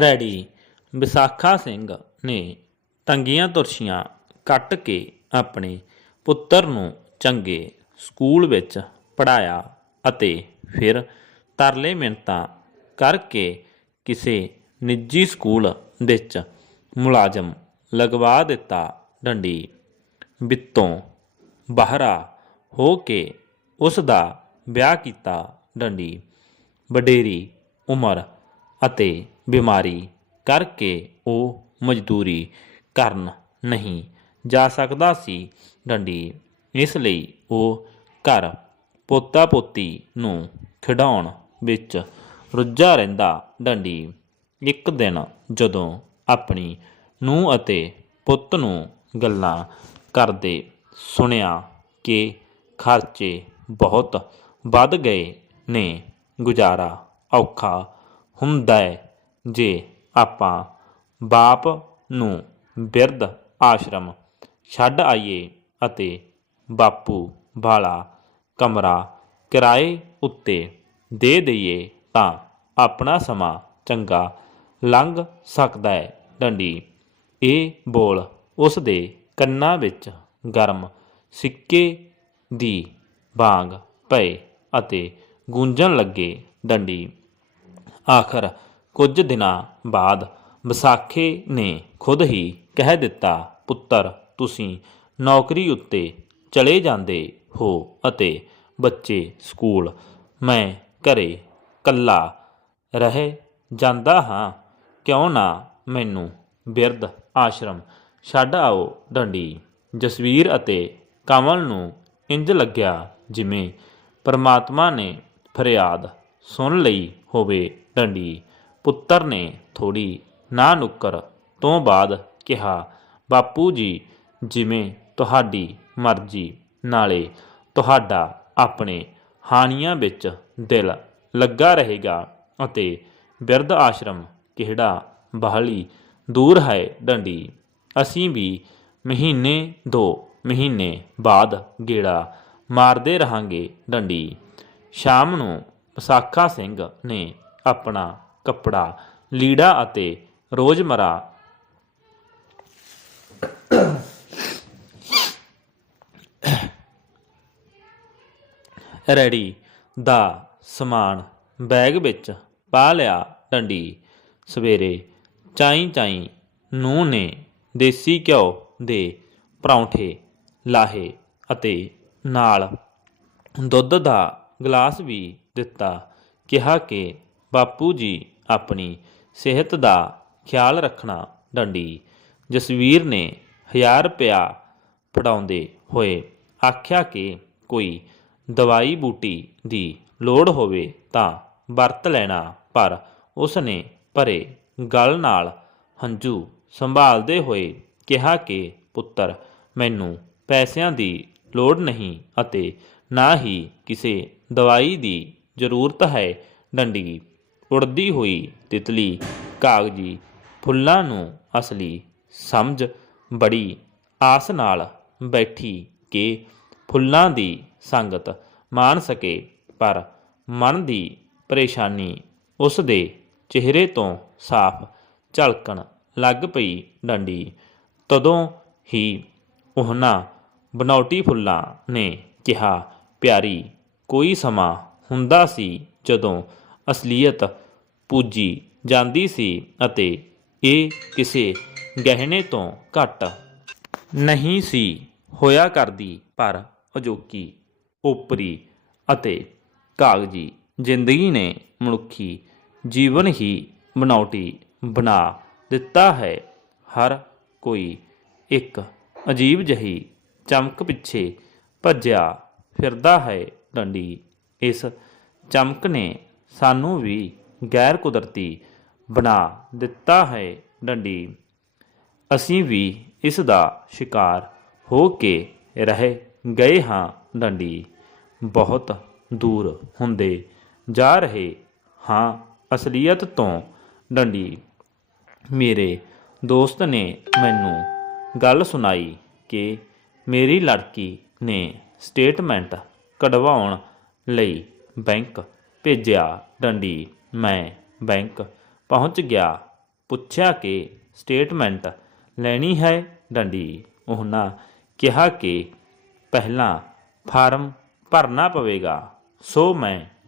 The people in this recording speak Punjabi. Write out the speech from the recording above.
ਰੈਡੀ। ਵਿਸਾਖਾ ਸਿੰਘ ਨੇ ਤੰਗੀਆਂ ਤੁਰਸ਼ੀਆਂ ਕੱਟ ਕੇ ਆਪਣੇ ਪੁੱਤਰ ਨੂੰ ਚੰਗੇ ਸਕੂਲ ਵਿੱਚ ਪੜਾਇਆ ਅਤੇ ਫਿਰ ਤਰਲੇ ਮਿੰਤਾਂ ਕਰਕੇ ਕਿਸੇ ਨਿੱਜੀ ਸਕੂਲ ਵਿੱਚ ਮੁਲਾਜ਼ਮ ਲਗਵਾ ਦਿੱਤਾ ਡੰਡੀ। ਬਿੱਤੋਂ ਬਾਹਰਾ ਹੋ ਕੇ ਉਸ ਦਾ ਵਿਆਹ ਕੀਤਾ ਡੰਡੀ। ਵਡੇਰੀ ਉਮਰ ਅਤੇ ਬਿਮਾਰੀ ਕਰਕੇ ਉਹ ਮਜ਼ਦੂਰੀ ਕਰਨ ਨਹੀਂ ਜਾ ਸਕਦਾ ਸੀ। ਡੰਡੀ ਇਸ ਲਈ ਉਹ ਘਰ ਪੋਤਾ ਪੋਤੀ ਨੂੰ ਖਿਡਾਉਣ ਵਿੱਚ ਰੁੱਝਾ ਰਹਿੰਦਾ। ਡੰਡੀ ਇੱਕ ਦਿਨ ਜਦੋਂ ਆਪਣੀ ਨੂੰਹ ਅਤੇ ਪੁੱਤ ਨੂੰ ਗੱਲਾਂ ਕਰਦੇ ਸੁਣਿਆ ਕਿ ਖਰਚੇ ਬਹੁਤ ਵੱਧ ਗਏ ਨੇ, ਗੁਜ਼ਾਰਾ ਔਖਾ ਹੁੰਦਾ ਹੈ। ਜੇ ਆਪਾਂ ਬਾਪ ਨੂੰ ਬਿਰਧ ਆਸ਼ਰਮ ਛੱਡ ਆਈਏ ਅਤੇ ਬਾਪੂ ਵਾਲਾ ਕਮਰਾ ਕਿਰਾਏ ਉੱਤੇ ਦੇ ਦਈਏ ਤਾਂ ਆਪਣਾ ਸਮਾਂ ਚੰਗਾ ਲੰਘ ਸਕਦਾ ਹੈ। ਡੰਡੀ, ਇਹ ਬੋਲ ਉਸ ਦੇ ਕੰਨਾਂ ਵਿੱਚ ਗਰਮ ਸਿੱਕੇ ਦੀ ਬਾਂਗ ਪਏ ਅਤੇ ਗੂੰਜਣ ਲੱਗੇ। ਡੰਡੀ ਆਖਰ ਕੁਝ ਦਿਨਾਂ ਬਾਅਦ ਵਿਸਾਖੇ ਨੇ ਖੁਦ ਹੀ ਕਹਿ ਦਿੱਤਾ, ਪੁੱਤਰ, ਤੁਸੀਂ ਨੌਕਰੀ ਉੱਤੇ ਚਲੇ ਜਾਂਦੇ ਹੋ ਅਤੇ ਬੱਚੇ ਸਕੂਲ, ਮੈਂ ਘਰੇ ਕੱਲਾ ਰਹਿ ਜਾਂਦਾ ਹਾਂ। ਕਿਉਂ ਨਾ ਮੈਨੂੰ ਬਿਰਧ ਆਸ਼ਰਮ ਛੱਡ ਆਓ ਡੰਡੀ। ਜਸਵੀਰ ਅਤੇ ਕਮਲ ਨੂੰ ਇੰਜ ਲੱਗਿਆ ਜਿਵੇਂ ਪਰਮਾਤਮਾ ਨੇ ਫਰਿਆਦ ਸੁਣ ਲਈ। ਹੋਵੇ ਡੰਡੀ। ਪੁੱਤਰ ਨੇ ਥੋੜੀ ਨਾ ਨੁੱਕਰ ਤੋਂ ਬਾਅਦ ਕਿਹਾ, ਬਾਪੂ ਜੀ, ਜਿਵੇਂ ਤੁਹਾਡੀ ਮਰਜ਼ੀ, ਨਾਲੇ ਤੁਹਾਡਾ ਆਪਣੇ ਹਾਨੀਆਂ ਵਿੱਚ ਦਿਲ ਲੱਗਾ ਰਹੇਗਾ ਅਤੇ ਬਿਰਧ ਆਸ਼ਰਮ ਕਿਹੜਾ ਬਾਹਲੀ ਦੂਰ ਹੈ ਡੰਡੀ। ਅਸੀਂ ਵੀ ਮਹੀਨੇ ਦੋ ਮਹੀਨੇ ਬਾਅਦ ਗੇੜਾ ਮਾਰਦੇ ਰਹਾਂਗੇ ਡੰਡੀ। ਸ਼ਾਮ ਨੂੰ ਵਿਸਾਖਾ ਸਿੰਘ ਨੇ ਆਪਣਾ ਕੱਪੜਾ, ਲੀੜਾ ਅਤੇ ਰੋਜ਼ਮਰਾ ਰੈਡੀ ਦਾ ਸਮਾਨ ਬੈਗ ਵਿੱਚ ਪਾ ਲਿਆ ਡੰਡੀ। ਸਵੇਰੇ ਚਾਈ ਚਾਈ ਨੂੰ ਨੇ ਦੇਸੀ ਘਿਓ ਦੇ ਪਰੌਂਠੇ ਲਾਹੇ ਅਤੇ ਨਾਲ ਦੁੱਧ ਦਾ ਗਲਾਸ ਵੀ ਦਿੱਤਾ, ਕਿਹਾ ਕਿ, ਬਾਪੂ ਜੀ, ਆਪਣੀ ਸਿਹਤ ਦਾ ਖਿਆਲ ਰੱਖਣਾ ਡੰਡੀ। ਜਸਵੀਰ ਨੇ 1000 ਰੁਪਇਆ ਫੜਾਉਂਦੇ ਹੋਏ ਆਖਿਆ ਕਿ ਕੋਈ ਦਵਾਈ ਬੂਟੀ ਦੀ ਲੋੜ ਹੋਵੇ ਤਾਂ ਵਰਤ ਲੈਣਾ, ਪਰ ਉਸ ਨੇ ਭਰੇ ਗਲ ਨਾਲ ਹੰਝੂ ਸੰਭਾਲਦੇ ਹੋਏ ਕਿਹਾ ਕਿ, ਪੁੱਤਰ, ਮੈਨੂੰ ਪੈਸਿਆਂ ਦੀ ਲੋੜ ਨਹੀਂ ਅਤੇ ਨਾ ਹੀ ਕਿਸੇ ਦਵਾਈ ਦੀ ਜ਼ਰੂਰਤ ਹੈ। ਡੰਡੀ ਉੜਦੀ ਹੋਈ ਤਿਤਲੀ ਕਾਗਜੀ ਫੁੱਲਾਂ ਨੂੰ ਅਸਲੀ ਸਮਝ ਬੜੀ ਆਸ ਨਾਲ ਬੈਠੀ ਕਿ ਫੁੱਲਾਂ ਦੀ ਸੰਗਤ ਮਾਣ ਸਕੇ, ਪਰ ਮਨ ਦੀ ਪਰੇਸ਼ਾਨੀ ਉਸ ਦੇ ਚਿਹਰੇ ਤੋਂ ਸਾਫ਼ ਝਲਕਣ ਲੱਗ ਪਈ। ਡੰਡੀ ਤਦੋਂ ਹੀ ਉਹਨਾਂ ਬਨੌਟੀ ਫੁੱਲਾਂ ਨੇ ਕਿਹਾ, ਪਿਆਰੀ ਕੋਈ ਸਮਾਂ ਹੁੰਦਾ ਸੀ ਜਦੋਂ ਅਸਲੀਅਤ ਪੂਜੀ ਜਾਂਦੀ ਸੀ ਅਤੇ ਇਹ ਕਿਸੇ ਗਹਿਣੇ ਤੋਂ ਘੱਟ ਨਹੀਂ ਸੀ ਹੋਇਆ ਕਰਦੀ। ਪਰ ਅਜੋਕੀ ਓਪਰੀ ਅਤੇ ਕਾਗਜੀ ਜ਼ਿੰਦਗੀ ਨੇ ਮਨੁੱਖੀ ਜੀਵਨ ਹੀ ਬਣਾਉਟੀ ਬਣਾ ਦਿੱਤਾ ਹੈ। ਹਰ ਕੋਈ ਇੱਕ ਅਜੀਬ ਜਹੀ ਚਮਕ ਪਿੱਛੇ ਭੱਜਿਆ ਫਿਰਦਾ ਹੈ। ਡੰਡੀ। ਇਸ ਚਮਕ ਨੇ ਸਾਨੂੰ ਵੀ ਗੈਰ ਕੁਦਰਤੀ ਬਣਾ ਦਿੱਤਾ ਹੈ ਡੰਡੀ। ਅਸੀਂ ਵੀ ਇਸ ਦਾ ਸ਼ਿਕਾਰ ਹੋ ਕੇ ਰਹਿ ਗਏ ਹਾਂ ਡੰਡੀ। ਬਹੁਤ ਦੂਰ ਹੁੰਦੇ ਜਾ ਰਹੇ ਹਾਂ ਅਸਲੀਅਤ ਤੋਂ ਡੰਡੀ। ਮੇਰੇ ਦੋਸਤ ਨੇ ਮੈਨੂੰ ਗੱਲ ਸੁਣਾਈ ਕਿ ਮੇਰੀ ਲੜਕੀ ਨੇ ਸਟੇਟਮੈਂਟ ਕਢਵਾਉਣ ਲਈ ਬੈਂਕ ਭੇਜਿਆ। ਡੰਡੀ, ਮੈਂ ਬੈਂਕ ਪਹੁੰਚ ਗਿਆ। ਪੁੱਛਿਆ ਕਿ ਸਟੇਟਮੈਂਟ ਲੈਣੀ ਹੈ? ਡੰਡੀ, ਉਹਨਾਂ ਕਿਹਾ ਕਿ ਪਹਿਲਾਂ ਫਾਰਮ ਭਰਨਾ ਪਵੇਗਾ। ਸੋ ਮੈਂ